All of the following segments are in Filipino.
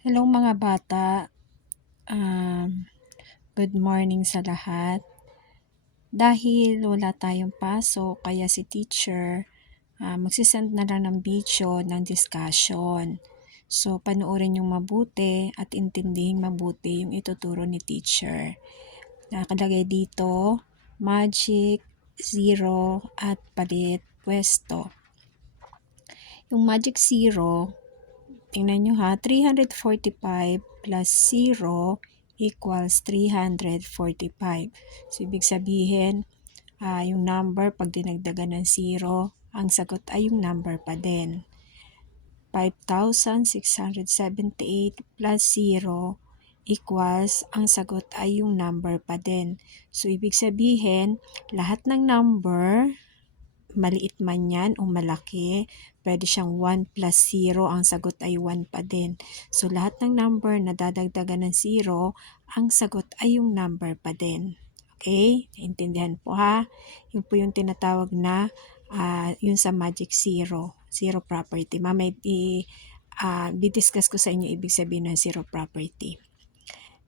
Hello mga bata, good morning sa lahat. Dahil wala tayong pasok kaya si teacher magsisend na lang ng video ng discussion. So panoorin yung mabuti at intindihin mabuti yung ituturo ni teacher. Nakalagay dito, magic, zero at palit pwesto. Yung magic zero, tingnan nyo ha, 345 plus 0 equals 345. So, ibig sabihin, yung number, pag dinagdagan ng 0, ang sagot ay yung number pa din. 5,678 plus 0 equals, ang sagot ay yung number pa din. So, ibig sabihin, lahat ng number, maliit man yan o malaki, pwede siyang 1 plus 0, ang sagot ay 1 pa din. So, lahat ng number na dadagdagan ng 0, ang sagot ay yung number pa din. Okay? Naintindihan po ha? Yun po yung tinatawag na yun sa magic zero property. Mamaya di-discuss ko sa inyo ibig sabihin ng zero property.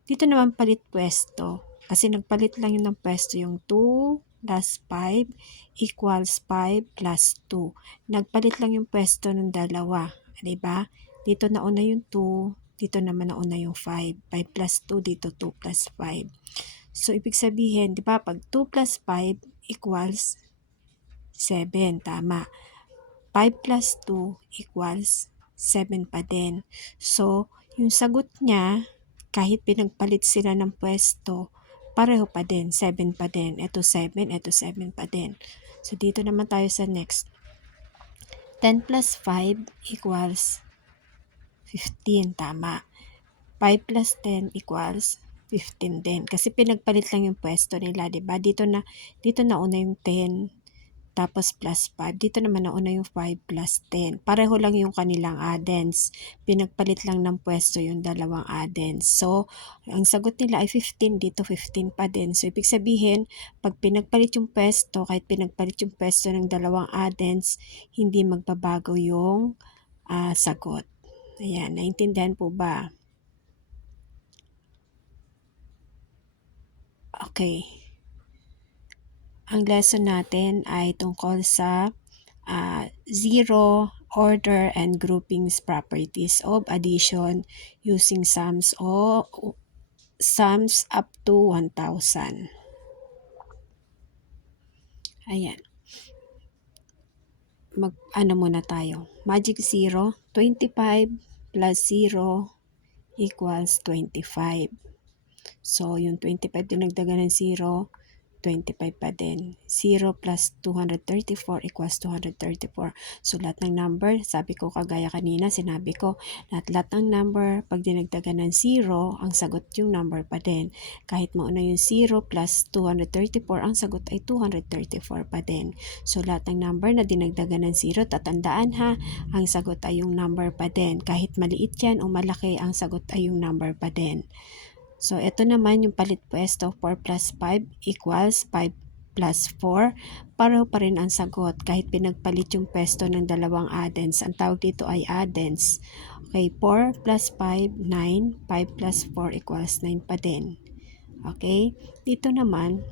Dito naman palit pwesto. Kasi nagpalit lang yun ng pwesto, yung 2 plus 5 equals 5 plus 2. Nagpalit lang yung pwesto ng dalawa. Diba? Dito nauna yung 2, dito naman nauna yung 5. 5 plus 2, dito 2 plus 5. So, ibig sabihin, di ba, pag 2 plus 5 equals 7, tama. 5 plus 2 equals 7 pa din. So, yung sagot niya, kahit pinagpalit sila ng pwesto, pareho pa din, 7 pa din. Ito 7, ito 7 pa din. So, dito naman tayo sa next. 10 plus 5 equals 15, tama. 5 plus 10 equals 15 din. Kasi pinagpalit lang yung pwesto nila, diba? Dito na una yung 10, tapos plus 5. Dito naman nauna yung 5 plus 10. Pareho lang yung kanilang addends. Pinagpalit lang ng pwesto yung dalawang addends. So, ang sagot nila ay 15. Dito 15 pa din. So, ibig sabihin, pag pinagpalit yung pwesto, kahit pinagpalit yung pwesto ng dalawang addends, hindi magbabago yung sagot. Ayan, naintindihan po ba? Okay. Ang lesson natin ay tungkol sa zero, order, and groupings properties of addition using sums o sums up to 1,000. Ayan. Ano muna tayo. Magic zero, 25 plus 0 equals 25. So, yung 25 dinagdagan ng 0, 25 pa din. 0 plus 234 equals 234. So, lahat ng number, sabi ko kagaya kanina, sinabi ko, lahat ng number, pag dinagdagan ng 0, ang sagot yung number pa din. Kahit mauna yung 0 plus 234, ang sagot ay 234 pa din. So, lahat ng number na dinagdagan ng 0, tatandaan ha, ang sagot ay yung number pa din. Kahit maliit yan o malaki, ang sagot ay yung number pa din. So, ito naman yung palit pwesto, 4 plus 5 equals 5 plus 4. Pareho pa rin ang sagot kahit pinagpalit yung pwesto ng dalawang addends. Ang tawag dito ay addends. Okay, 4 plus 5, 9. 5 plus 4 equals 9 pa din. Okay, dito naman,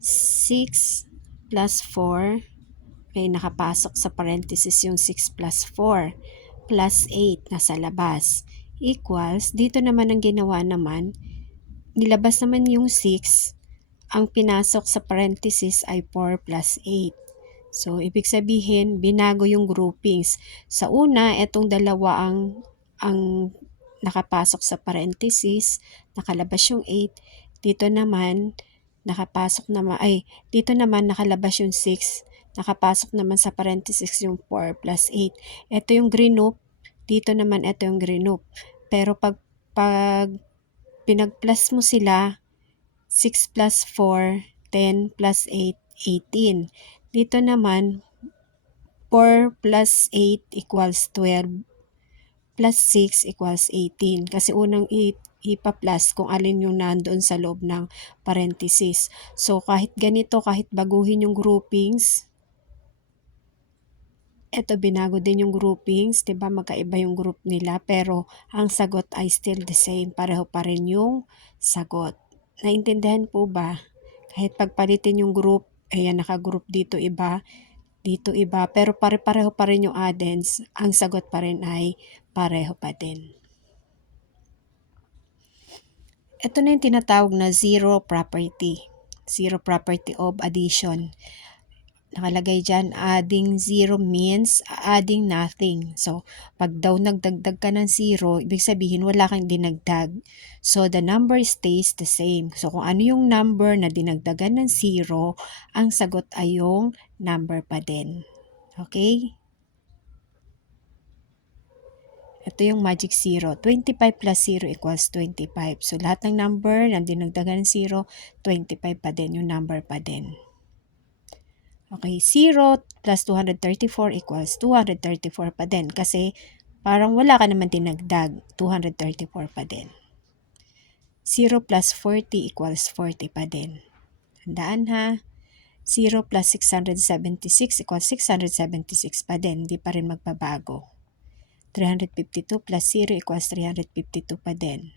6 plus 4. Okay, nakapasok sa parenthesis yung 6 plus 4. Plus 8, nasa labas. Equals, dito naman ang ginawa naman, nilabas naman yung 6, ang pinasok sa parenthesis ay 4 plus 8. So, ibig sabihin, binago yung groupings. Sa una, itong dalawa ang nakapasok sa parenthesis, nakalabas yung 8. Dito naman, dito naman nakalabas yung 6. Nakapasok naman sa parenthesis yung 4 plus 8. Ito yung group, dito naman ito yung group. Pero pag pinag-plus mo sila, 6 plus 4, 10 plus 8, 18. Dito naman, 4 plus 8 equals 12, plus 6 equals 18. Kasi unang ipa-plus kung alin yung nandoon sa loob ng parenthesis. So, kahit ganito, kahit baguhin yung groupings, Ito binago din yung groupings, 'di ba magkaiba yung group nila pero ang sagot ay still the same, pareho pa rin yung sagot. Naintindihan po ba? Kahit pagpalitin yung group, ayan naka-group dito iba, pero pare-pareho pa rin yung addends, ang sagot pa rin ay pareho pa din. Ito na yung tinatawag na zero property. Zero property of addition. Nakalagay dyan, adding zero means adding nothing. So, pag daw nagdagdag ka ng zero, ibig sabihin wala kang dinagdag. So, the number stays the same. So, kung ano yung number na dinagdagan ng zero, ang sagot ay yung number pa din. Okay? Ito yung magic zero. 25 plus 0 equals 25. So, lahat ng number na dinagdagan ng 0, 25 pa din. Yung number pa din. Okay, 0 plus 234 equals 234 pa din. Kasi, parang wala ka naman dinagdag. 234 pa din. 0 plus 40 equals 40 pa din. Tandaan ha. 0 plus 676 equals 676 pa din. Hindi pa rin magbabago. 352 plus 0 equals 352 pa din.